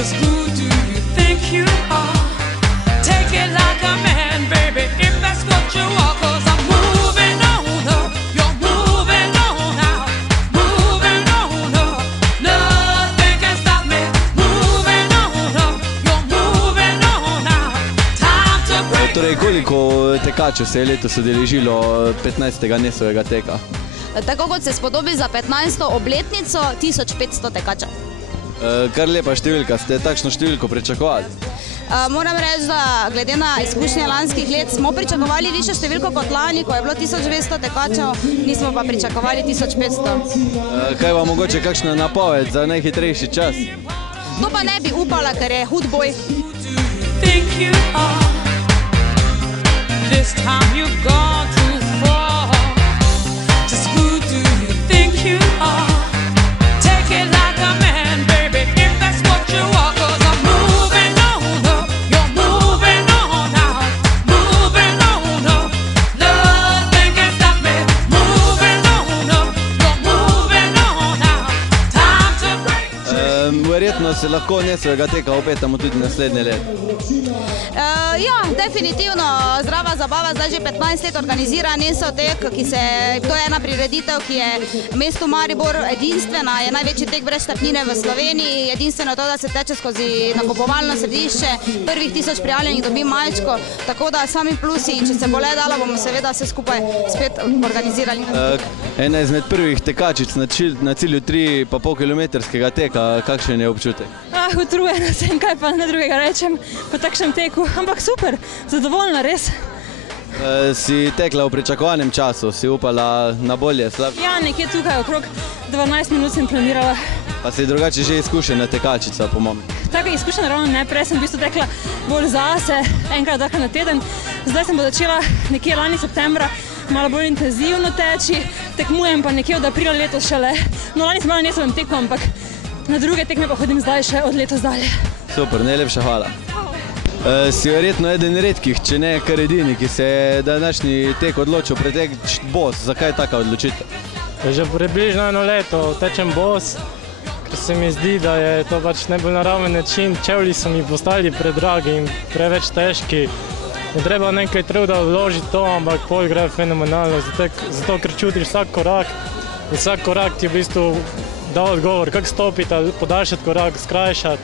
Just who do you think you are? Take it like a man, baby, if that's what you are. 'Cause I'm moving on up, you're moving on out, moving on up. Nothing can stop me. Moving on up, you're moving on out. Time to break. Torej, koliko tekačev se je letos udeležilo 15. Nesovega teka? Tako kot se spodobi za 15. obletnico, 1500 tekačev. Kar lepa številka, ste takšno številko pričakovali? Moram reči, da glede na izkušnje lanskih let smo pričakovali višjo številko kot lani, ko je bilo 1200 tekačev, nismo pa pričakovali 1500. Kaj vam mogoče kakšna napoved za najhitrejši čas? To pa ne bi upala, ker je hud boj. Think you are. This time you've gone too far. Just who do you think you are? Take it like a man, baby, if that's what you are. 'Cause I'm moving on up, you're moving on out, moving on up. Nothing can stop me. Moving on up, you're moving on out. Time to break. Verjetno se lahko Nesovega teka obetamo tudi naslednje leto. Ja, definitivno. Zdrava zabava zdaj že 15 let organizira Nesov tek, to je ena prireditev, ki je v mestu Maribor edinstvena, je največji tek brez štartnine v Sloveniji. Edinstveno to, da se teče skozi nakupovalno središče, prvih 1000 prijavljenih dobi majčko, tako da sami plusi in če se bo le dalo, bomo seveda vse skupaj spet organizirali. Ena izmed prvih tekačic na cilju 3,5 kilometrskega teka, kakšen je občutek? Utrujena sem, kaj pa ne drugega rečem po takšnem teku, ampak super, zadovoljna res. Si tekla v pričakovanem času, si upala na bolje, slabše? Ja, nekje tukaj, okrog 12 minut sem planirala. Pa si drugače že izkušena tekačica, po mojem. Tako izkušena ravno ne, prej sem v bistvu tekla bolj zase, enkrat na teden. Zdaj sem pa začela nekje lani septembra malo bolj intenzivno teči, tekmujem pa nekje od aprila letos šele. No, lani sem bila na Nesovem teku, ampak na druge tekme pa hodim zdaj še od letos dalje. Super, najlepša hvala. Si verjetno eden redkih, če ne kar edini, ki se je današnji tek odločil preteči bos. Zakaj taka odločitev? Že približno eno leto tečem bos, ker se mi zdi, da je to pač najbolj naraven način. Čevlji so mi postali predragi in preveč težki. Je treba nekaj truda vložiti to, ampak pol gre fenomenalno, zato ker čutiš vsak korak ti v bistvu da odgovor, kako stopiti, podaljšati korak, skrajšati.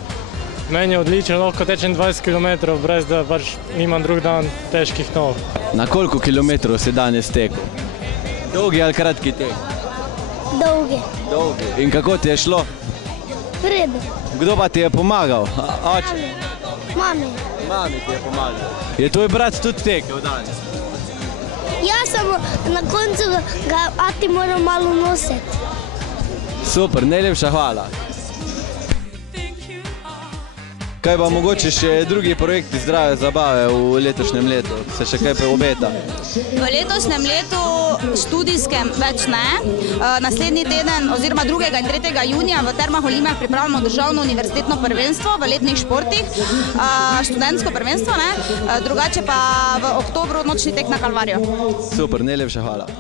Meni je odlično, lahko tečem 20 km, brez da pač nimam drug dan težkih nog. Na koliko kilometrov si danes tekel? Dolgi ali kratki tek? Dolgi. Dolgi. In kako ti je šlo? V redu. Kdo pa ti je pomagal? Oče? Mami. Mami ti je pomagal. Je tvoj brat tudi tekel danes? Jaz sem na koncu ga ati moral malo nositi. Super, najlepša hvala. Kaj pa mogoče še drugi projekti zdrave zabave v letošnjem letu? Se še kaj obeta? V letošnjem letu študijskem več ne. Naslednji teden oziroma 2. in 3. junija v Termah Olimia pripravljamo državno univerzitetno prvenstvo v letnih športih, študentsko prvenstvo, drugače pa v oktobru nočni tek na Kalvarijo. Super, najlepša hvala.